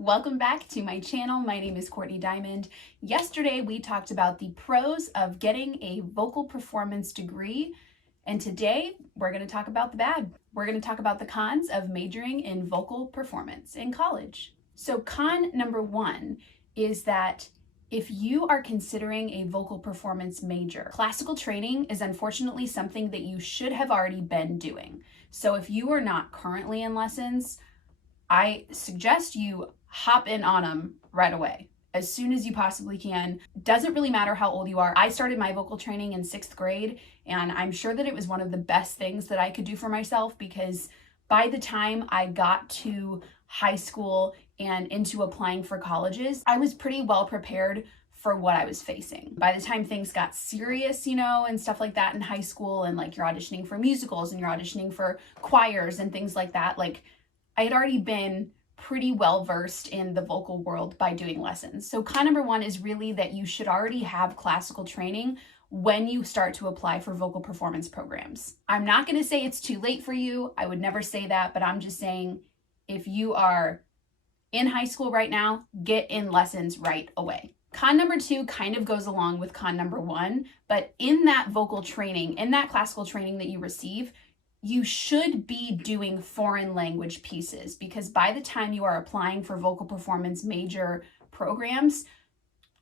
welcome back to my channel. My name is Courtney Diamond. Yesterday we talked about the pros of getting a vocal performance degree, and today we're going to talk about the bad. We're going to talk about the cons of majoring in vocal performance in college. So con number one is that if you are considering a vocal performance major, classical training is unfortunately something that you should have already been doing. So if you are not currently in lessons, I suggest you hop in on them right away, as soon as you possibly can. Doesn't really matter how old you are. I started my vocal training in 6th grade, and I'm sure that it was one of the best things that I could do for myself, because by the time I got to high school and into applying for colleges, I was pretty well prepared for what I was facing. By the time things got serious, and stuff like that in high school, and like you're auditioning for musicals and you're auditioning for choirs and things like that, like I had already been pretty well versed in the vocal world by doing lessons. So con number one is really that you should already have classical training when you start to apply for vocal performance programs. I'm not going to say it's too late for you. I would never say that, but I'm just saying if you are in high school right now, get in lessons right away. Con number two kind of goes along with con number one, but in that vocal training, in that classical training that you receive, you should be doing foreign language pieces, because by the time you are applying for vocal performance major programs,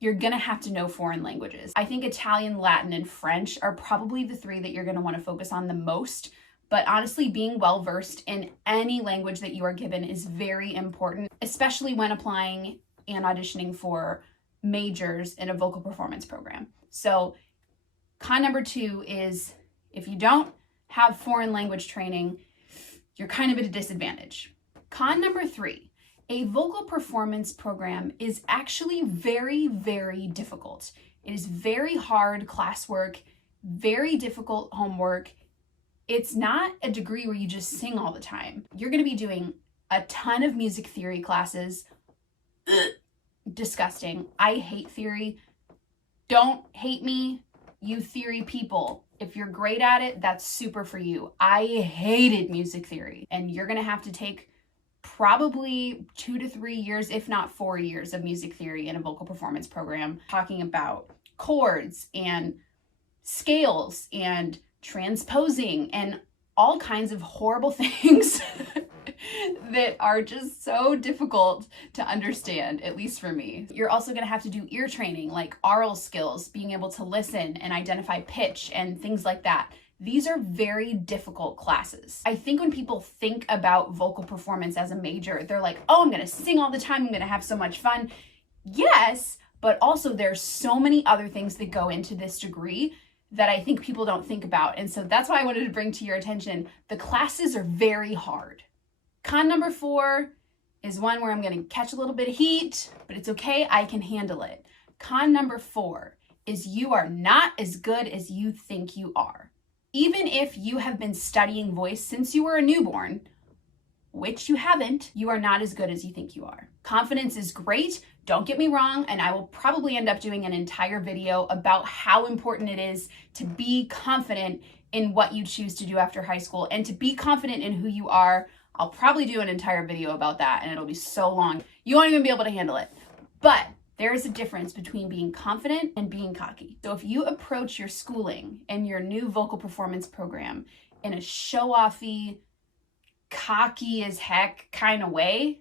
you're gonna have to know foreign languages. I think Italian, Latin, and French are probably the three that you're gonna wanna focus on the most, but honestly, being well versed in any language that you are given is very important, especially when applying and auditioning for majors in a vocal performance program. So con number two is if you don't have foreign language training, you're kind of at a disadvantage. Con number three, a vocal performance program is actually very, very difficult. It is very hard classwork, very difficult homework. It's not a degree where you just sing all the time. You're going to be doing a ton of music theory classes. Disgusting. I hate theory. Don't hate me, you theory people. If you're great at it, that's super for you. I hated music theory, and you're gonna have to take probably 2 to 3 years, if not 4 years, of music theory in a vocal performance program, talking about chords and scales and transposing and all kinds of horrible things that are just so difficult to understand, at least for me. You're also going to have to do ear training, like oral skills, being able to listen and identify pitch and things like that. These are very difficult classes. I think when people think about vocal performance as a major, they're like, oh, I'm going to sing all the time, I'm going to have so much fun. Yes, but also there's so many other things that go into this degree that I think people don't think about. And so that's why I wanted to bring to your attention, the classes are very hard. Con number four is one where I'm going to catch a little bit of heat, but it's okay, I can handle it. Con number four is you are not as good as you think you are. Even if you have been studying voice since you were a newborn, which you haven't, you are not as good as you think you are. Confidence is great, don't get me wrong, and I will probably end up doing an entire video about how important it is to be confident in what you choose to do after high school and to be confident in who you are. I'll probably do an entire video about that, and it'll be so long, you won't even be able to handle it. But there is a difference between being confident and being cocky. So if you approach your schooling and your new vocal performance program in a show-offy, cocky as heck kind of way,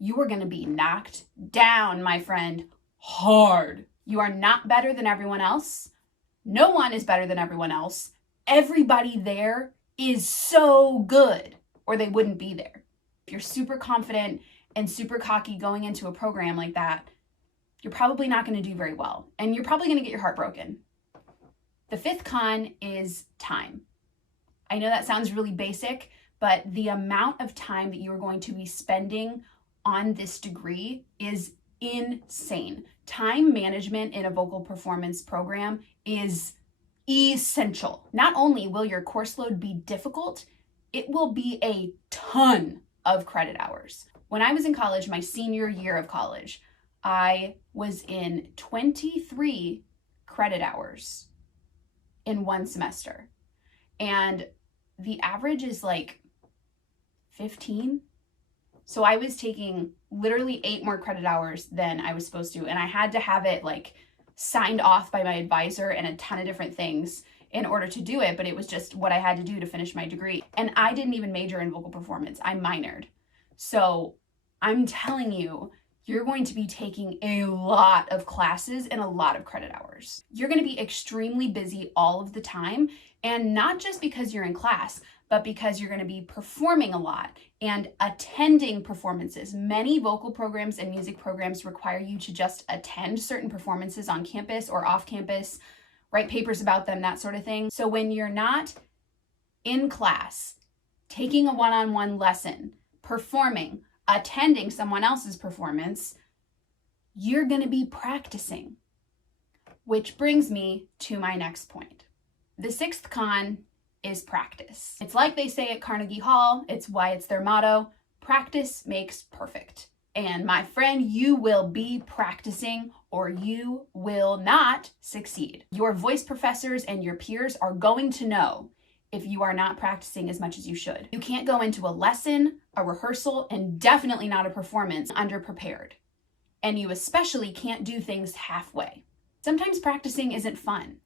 you are going to be knocked down, my friend, hard. You are not better than everyone else. No one is better than everyone else. Everybody there is so good, or they wouldn't be there. If you're super confident and super cocky going into a program like that, you're probably not going to do very well, and you're probably going to get your heart broken. The fifth con is time. I know that sounds really basic, but the amount of time that you are going to be spending on this degree is insane. Time management in a vocal performance program is essential. Not only will your course load be difficult, it will be a ton of credit hours. When I was in college, my senior year of college, I was in 23 credit hours in one semester. And the average is like 15. So I was taking literally 8 more credit hours than I was supposed to. And I had to have it like signed off by my advisor and a ton of different things in order to do it. But it was just what I had to do to finish my degree. And I didn't even major in vocal performance. I minored. So I'm telling you, you're going to be taking a lot of classes and a lot of credit hours. You're going to be extremely busy all of the time. And not just because you're in class, but because you're going to be performing a lot and attending performances. Many vocal programs and music programs require you to just attend certain performances on campus or off campus, write papers about them, that sort of thing. So when you're not in class, taking a one-on-one lesson, performing, attending someone else's performance, you're going to be practicing. Which brings me to my next point. The 6th con is practice. It's like they say at Carnegie Hall, it's why it's their motto, practice makes perfect. And my friend, you will be practicing or you will not succeed. Your voice professors and your peers are going to know if you are not practicing as much as you should. You can't go into a lesson, a rehearsal, and definitely not a performance underprepared. And you especially can't do things halfway. Sometimes practicing isn't fun.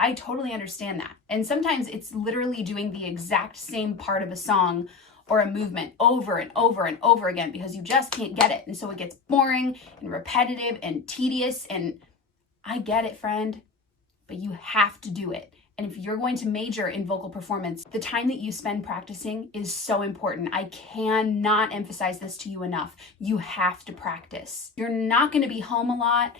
I totally understand that. And sometimes it's literally doing the exact same part of a song or a movement over and over and over again because you just can't get it. And so it gets boring and repetitive and tedious. And I get it, friend, but you have to do it. And if you're going to major in vocal performance, the time that you spend practicing is so important. I cannot emphasize this to you enough. You have to practice. You're not going to be home a lot.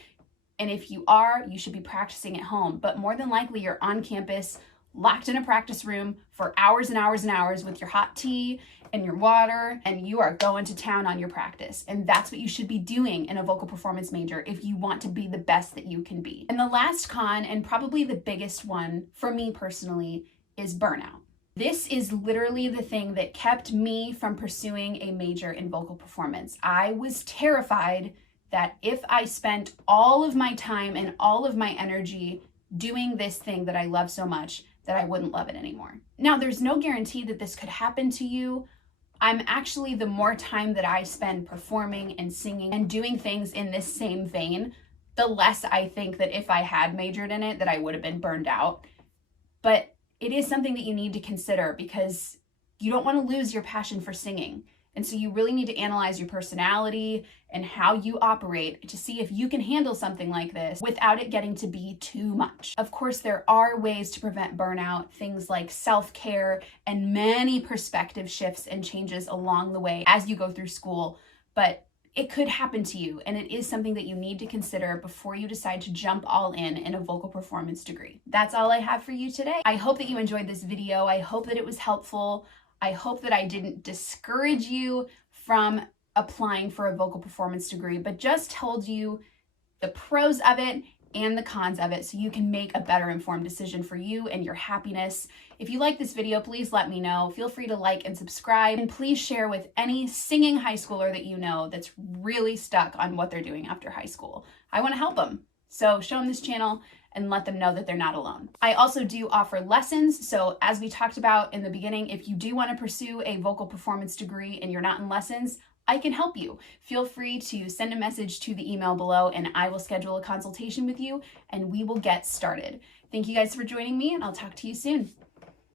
And if you are, you should be practicing at home. But more than likely, you're on campus, locked in a practice room for hours and hours and hours with your hot tea and your water, and you are going to town on your practice. And that's what you should be doing in a vocal performance major if you want to be the best that you can be. And the last con, and probably the biggest one for me personally, is burnout. This is literally the thing that kept me from pursuing a major in vocal performance. I was terrified that if I spent all of my time and all of my energy doing this thing that I love so much, that I wouldn't love it anymore. Now, there's no guarantee that this could happen to you. I'm actually, the more time that I spend performing and singing and doing things in this same vein, the less I think that if I had majored in it, that I would have been burned out. But it is something that you need to consider because you don't want to lose your passion for singing. And so you really need to analyze your personality and how you operate to see if you can handle something like this without it getting to be too much. Of course, there are ways to prevent burnout, things like self-care and many perspective shifts and changes along the way as you go through school. But it could happen to you, and it is something that you need to consider before you decide to jump all in a vocal performance degree. That's all I have for you today. I hope that you enjoyed this video. I hope that it was helpful. I hope that I didn't discourage you from applying for a vocal performance degree, but just told you the pros of it and the cons of it so you can make a better informed decision for you and your happiness. If you like this video, please let me know. Feel free to like and subscribe, and please share with any singing high schooler that you know that's really stuck on what they're doing after high school. I want to help them. So show them this channel and let them know that they're not alone. I also do offer lessons. So as we talked about in the beginning, if you do want to pursue a vocal performance degree and you're not in lessons, I can help you. Feel free to send a message to the email below and I will schedule a consultation with you and we will get started. Thank you guys for joining me, and I'll talk to you soon.